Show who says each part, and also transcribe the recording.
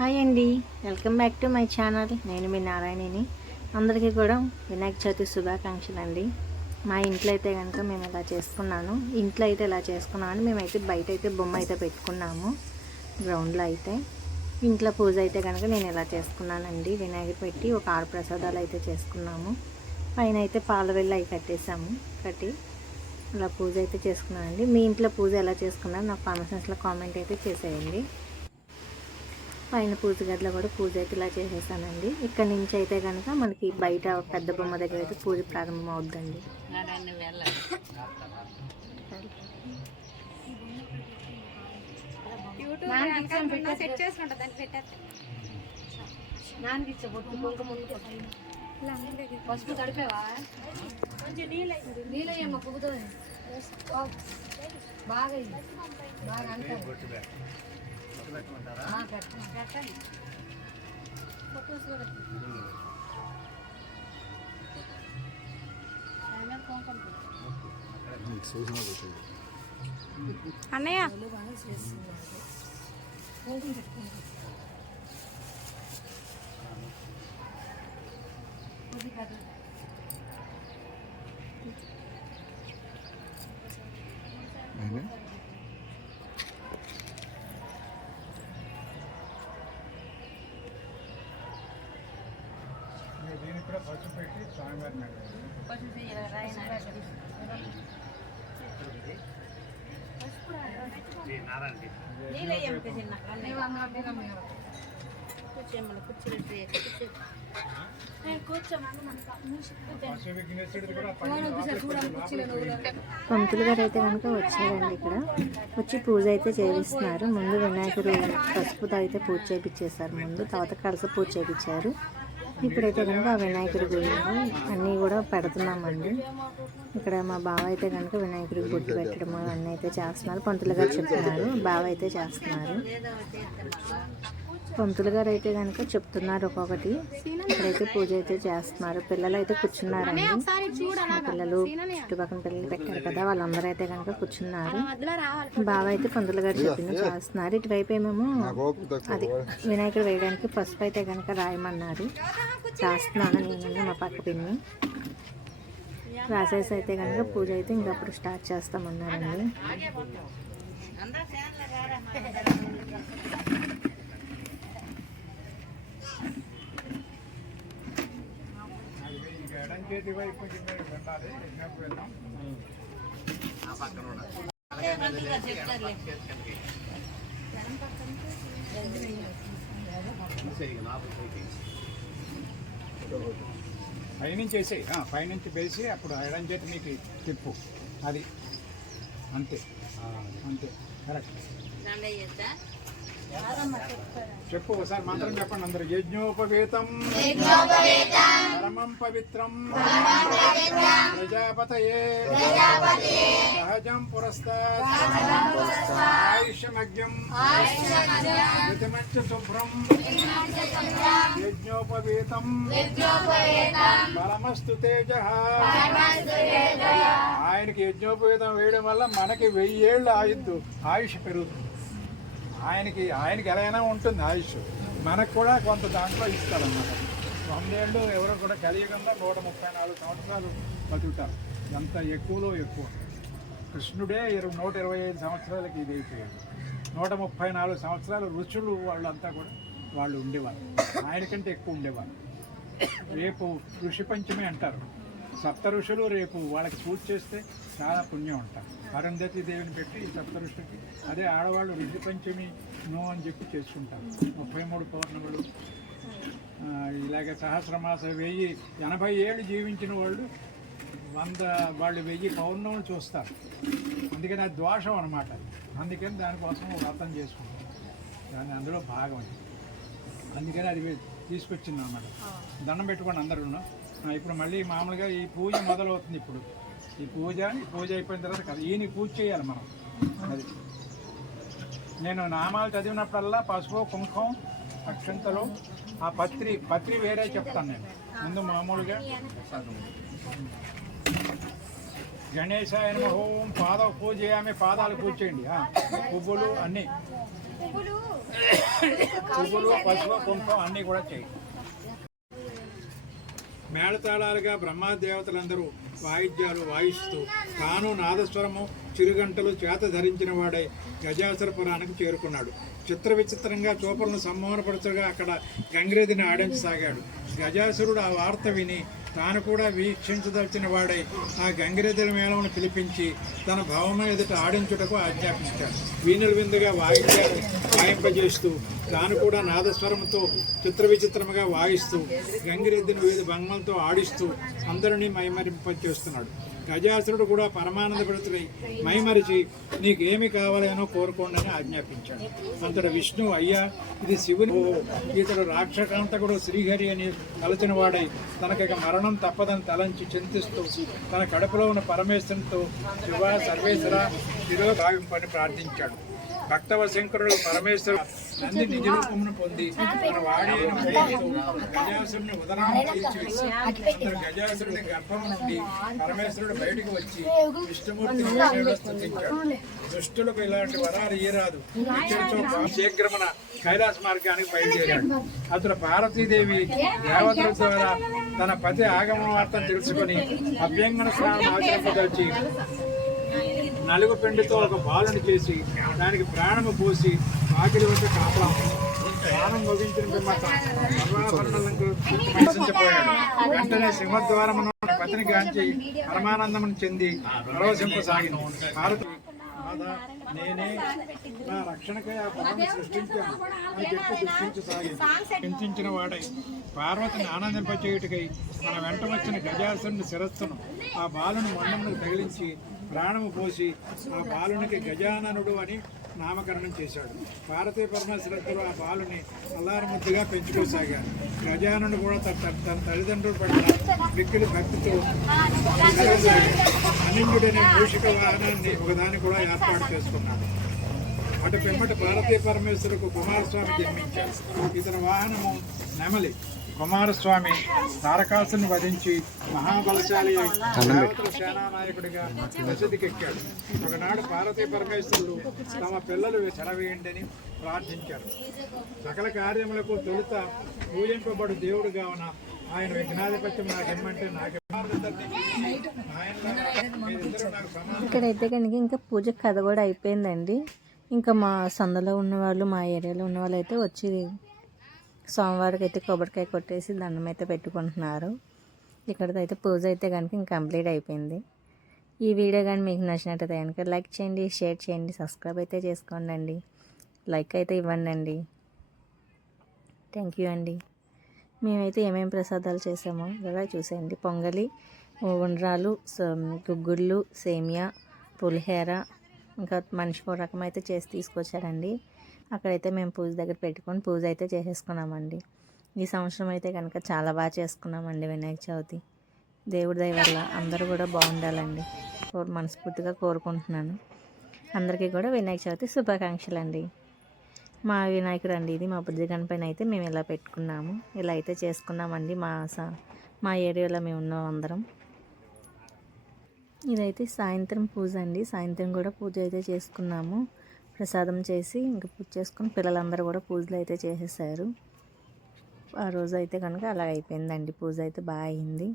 Speaker 1: Hi అండి. Welcome back to my channel. నేను మీ నారాయణిని. అందరికీ కూడా వినాయక చవితి శుభాకాంక్షలు అండి మా ఇంట్లో అయితే కనుక మేము ఇలా చేసుకున్నాను. ఇంట్లో అయితే ఇలా చేసుకున్నామని మేమైతే బయట అయితే బొమ్మ అయితే పెట్టుకున్నాము. గ్రౌండ్లో అయితే. ఇంట్లో పూజ అయితే కనుక నేను ఇలా చేసుకున్నానండి. వినాయకుడు పెట్టి ఒక ఆరు ప్రసాదాలు అయితే చేసుకున్నాము. పైన అయితే పాల వెళ్ళి అవి కట్టేసాము. కట్టి అలా పూజ అయితే చేసుకున్నానండి. మీ ఇంట్లో పూజ ఎలా చేసుకున్నారు? నాకు కామెంట్స్లో కామెంట్ అయితే చేసేయండి. పైన పూజ గదిలో కూడా పూజ అయితే ఇలా చేసేసానండి ఇక్కడ నుంచి అయితే కనుక మనకి బయట పెద్ద బొమ్మ దగ్గర అయితే పూజ ప్రారంభం అవుద్దండి.
Speaker 2: పసుపు బాగా అంటే బాగా అంటారు పెట్టండి
Speaker 3: అన్నయ్య.
Speaker 4: దీనికి కూడా పసుపు స్వామివారిని
Speaker 1: పంతులు గారు అయితే కనుక వచ్చారండి ఇక్కడ. వచ్చి పూజ అయితే చేయిస్తున్నారు. ముందు వినాయకుడు పసుపుతో అయితే పూజ చేయించేశారు ముందు తర్వాత కలస పూజ చేయించారు ఇప్పుడైతే కనుక ఆ వినాయకుడి గురించి అన్నీ కూడా పెడుతున్నామండి. ఇక్కడ మా బావ అయితే కనుక వినాయకుడికి బొట్టు పెట్టడం అన్నీ అయితే చేస్తున్నారు. పంతులు గారు చెప్తున్నారు బావ అయితే చేస్తున్నారు. పంతులు గారు అయితే కనుక చెప్తున్నారు ఒక్కొక్కటి. ఇక్కడైతే పూజ అయితే చేస్తున్నారు. పిల్లలు అయితే కూర్చున్నారండి
Speaker 3: ఒకసారి చూడ
Speaker 1: మా పిల్లలు చుట్టుపక్కల పిల్లలు పెట్టారు కదా వాళ్ళందరూ అయితే కనుక కూర్చున్నారు బాబా అయితే పంతులు గారు చెప్పింది చేస్తున్నారు. ఇటువైపు ఏమేమో అది వినాయకుడు వేయడానికి పసుపు అయితే కనుక రాయమన్నారు. రాస్తున్నాను నేను మా పక్క పిన్ని. రాసేసి అయితే కనుక పూజ అయితే ఇంకప్పుడు స్టార్ట్ చేస్తామన్నారండి
Speaker 4: అది ఇంకా ఎడం చేతి వైపు వెళ్ళాలి యజ్ఞకు వెళ్దాం పైనుంచి వేసేయి. ఆ, పైనుంచి వేసి అప్పుడు ఎడం చేతి మీకు తిప్పు అది. అంతే. అంతే. కరెక్ట్. చెప్పు ఒకసారి మంత్రం చెప్పండి అందరు. యజ్ఞోపవేతం. పరమం పవిత్రం. ప్రజాపతయే. సహజం పురస్తాత్ ఆయుష్యమగ్యం ఋతిమంచ శుభ్రం. యజ్ఞోపవేతం. బలమస్తు తేజ. ఆయనకి యజ్ఞోపవేతం వేయడం వల్ల మనకి వెయ్యేళ్ళు ఆయుద్దు. ఆయుష్ పెరుగుతుంది. ఆయనకి ఆయనకి ఎలా అయినా ఉంటుంది ఆయుష్. మనకు కూడా కొంత దాంట్లో ఇస్తారన్నమాట. వందేళ్ళు ఎవరు కూడా కలియుగంలో నూట ముప్పై నాలుగు సంవత్సరాలు బతుకుతారు. ఎంత ఎక్కువలో ఎక్కువ. కృష్ణుడే ఇరవై నూట ఇరవై ఐదు సంవత్సరాలకి ఇది అయిపోయాడు నూట ముప్పై నాలుగు సంవత్సరాలు రుచులు వాళ్ళంతా కూడా వాళ్ళు ఉండేవారు. ఆయనకంటే ఎక్కువ ఉండేవారు. రేపు ఋషి పంచమి అంటారు. సప్త ఋషులు రేపు వాళ్ళకి పూజ చేస్తే చాలా పుణ్యం ఉంటారు అరుంధతి దేవిని పెట్టి ఈ సప్త ఋషులకి అదే ఆడవాళ్ళు ఋషి పంచమి నో అని చెప్పి చేసుకుంటారు. ముప్పై మూడు పౌర్ణములు. ఇలాగ సహస్రమాస వెయ్యి ఎనభై ఏళ్ళు జీవించిన వాళ్ళు వంద వాళ్ళు వెయ్యి పౌర్ణములు చూస్తారు. అందుకని అది దోషం అనమాట అందుకని దానికోసం వ్రతం చేసుకుంటారు దాని అందులో భాగం అది. అందుకని అది తీసుకొచ్చింది అనమాట దండం పెట్టుకోండి అందరూ ఇప్పుడు మళ్ళీ మామూలుగా ఈ పూజ మొదలవుతుంది ఇప్పుడు. ఈ పూజ ఈ పూజ అయిపోయిన తర్వాత కదా ఈయన పూజ చేయాలి మనం. అది. నేను నామాలు చదివినప్పుడల్లా పసుపు కుంకుమం అక్షంతలు ఆ పత్రి పత్రి వేరే చెప్తాను నేను. ముందు మామూలుగా గణేశాయ నమః ఓం పాద పూజ చేయాలి పాదాలు పూజ చేయండి పువ్వులు అన్నీ. పువ్వులు పసుపు కుంకుమ అన్నీ కూడా చేయి. మేళతాళాలుగా బ్రహ్మదేవతలందరూ వాయిద్యాలు వాయిస్తూ తాను నాదస్వరము చిరుగంటలు చేత ధరించిన వాడై గజాసురపురానికి చేరుకున్నాడు. చిత్ర విచిత్రంగా చూపలను సమ్మోహనపరచగా అక్కడ గంగిరెద్దుని ఆడించసాగాడు. గజాసురుడు ఆ వార్త విని తాను కూడా వీక్షించదలిచిన వాడై ఆ గంగిరెద్దుల మేళమును పిలిపించి తన భవనం ఎదుట ఆడించుటకు ఆజ్ఞాపించాడు. వీణుల విందుగా వాయిద్యాలు వాయింపజేస్తూ తాను కూడా నాదస్వరంతో చిత్ర విచిత్రముగా వాయిస్తూ గంగిరెద్దును వివిధ భంగంతో ఆడిస్తూ అందరినీ మైమరింపచేస్తున్నాడు గజాసురుడు కూడా పరమానందపడుతుడై మైమరిచి నీకేమి కావాలేనో కోరుకోండి అని ఆజ్ఞాపించాడు. అంతడు విష్ణు అయ్యా ఇది శివుని ఇతడు రాక్షకాంతకుడు శ్రీహరి అని తలచిన వాడై తనకి మరణం తప్పదని తలంచి చింతిస్తూ తన కడుపులో ఉన్న పరమేశ్వరునితో శివ సర్వేశ్వర శిరో భావింపని ప్రార్థించాడు. భక్తవ శంకరుడు పరమేశ్వరుడు నంది నిజ రూపమును పొంది తన వాడి గజాసురుని ఉదరాన్ని తీర్చివేసి అతడు గజాసురుని గర్భం నుండి పరమేశ్వరుడు బయటకు వచ్చి విష్ణుమూర్తిని విషయంలో దుష్టులకు ఇలాంటి వరాలు ఇయ్యరాదు. శీఘ్రమన కైలాస మార్గానికి బయలుదేరాడు. అతడు పార్వతీదేవి దేవతల ద్వారా తన పతి ఆగమ వార్తను తెలుసుకొని అభ్యంగన స్నానం ఆచరింపదలిచి నలుగు పిండితో ఒక బాలుని చేసి దానికి ప్రాణము పోసి ఆకిలి వద్ద కాపలా ప్రాణం ముగించిన పిమ్మట వెంటనే సింహద్వారమును పతిని గాంచి పరమానందమును చెంది ప్రవేశింపసాగింది. భారత నేనే నా రక్షణకై ఆ పదవిని సృష్టించాను. అని చెప్పి సృష్టించసాగింది చింతించిన వాడై పార్వతిని ఆనందింపచేయుటికై తన వెంట వచ్చిన గజాసుని శిరస్సును ఆ బాలుని మండమును తగిలించి ప్రాణము పోసి ఆ బాలునికి గజాననుడు అని నామకరణం చేశాడు. భారతీయ పరమేశ్వరుడు ఆ బాలుని అల్లారముద్దుగా పెంచుకోసాగారు గజానుడు కూడా తన తన- తన తల్లిదండ్రులు పట్ల వ్యక్తులు భక్తితో మెలగసాగాడు. అనిందుడనే వాహనాన్ని ఒకదాన్ని కూడా ఏర్పాటు చేసుకున్నాడు. అటు పిమ్మట భారతీయ పరమేశ్వరుకు కుమారస్వామి జన్మించాడు. ఇతని వాహనము నెమలి. కుమారస్వామి తారకాసుని వధించి మహాబలశాలి సేనానాయకుడిగా ప్రసిద్ధికెక్కాడు. ఒకనాడు పార్వతీ పరమేశ్వరుడు తమ పిల్లలు సెలవేయండి అని ప్రార్థించారు సకల కార్యములకు తొలుత పూజింపబడు దేవుడు కావున ఆయన విఘ్నాధిపత్యం నాకు ఇమ్మంటే నాకు
Speaker 1: ఇక్కడైతే కనుక ఇంకా పూజ కథ కూడా అయిపోయిందండి. ఇంకా మా సందులో ఉన్న వాళ్ళు మా ఏరియాలో ఉన్న వాళ్ళు అయితే వచ్చి సోమవారికి అయితే కొబ్బరికాయ కొట్టేసి దండం అయితే పెట్టుకుంటున్నారు. ఇక్కడైతే పూజ అయితే కనుక ఇంక కంప్లీట్ అయిపోయింది. ఈ వీడియో కానీ మీకు నచ్చినట్టయితే కనుక లైక్ చేయండి షేర్ చేయండి సబ్స్క్రైబ్ అయితే చేసుకోండి అండి లైక్ అయితే ఇవ్వండి అండి థ్యాంక్ యూ అండి. మేమైతే ఏమేమి ప్రసాదాలు చేసామో కదా చూసేయండి. పొంగలి ఉండ్రాలు గుగ్గుళ్ళు సేమియా పులిహేర ఇంకా మనిషి ఒక రకం అయితే చేసి తీసుకొచ్చారండి. అక్కడైతే మేము పూజ దగ్గర పెట్టుకొని పూజ అయితే చేసేసుకున్నామండి. ఈ సంవత్సరం అయితే కనుక చాలా బాగా చేసుకున్నామండి వినాయక చవితి. దేవుడి దయ వల్ల అందరూ కూడా బాగుండాలండి. కోరు మనస్ఫూర్తిగా కోరుకుంటున్నాను. అందరికీ కూడా వినాయక చవితి శుభాకాంక్షలు అండి మా వినాయకుడు అండి ఇది మా బుద్ధి గణపైన అయితే మేము ఇలా పెట్టుకున్నాము. ఇలా అయితే చేసుకున్నామండి మా స- మా ఏరియాలో మేము ఉన్నాం అందరం. ఇదైతే సాయంత్రం పూజ అండి. సాయంత్రం కూడా పూజ అయితే చేసుకున్నాము. ప్రసాదం చేసి ఇంకా పూజ చేసుకుని పిల్లలందరూ కూడా పూజలు అయితే చేసేసారు. ఆ రోజు అయితే కనుక అలా అయిపోయిందండి. పూజ అయితే బాగా అయింది.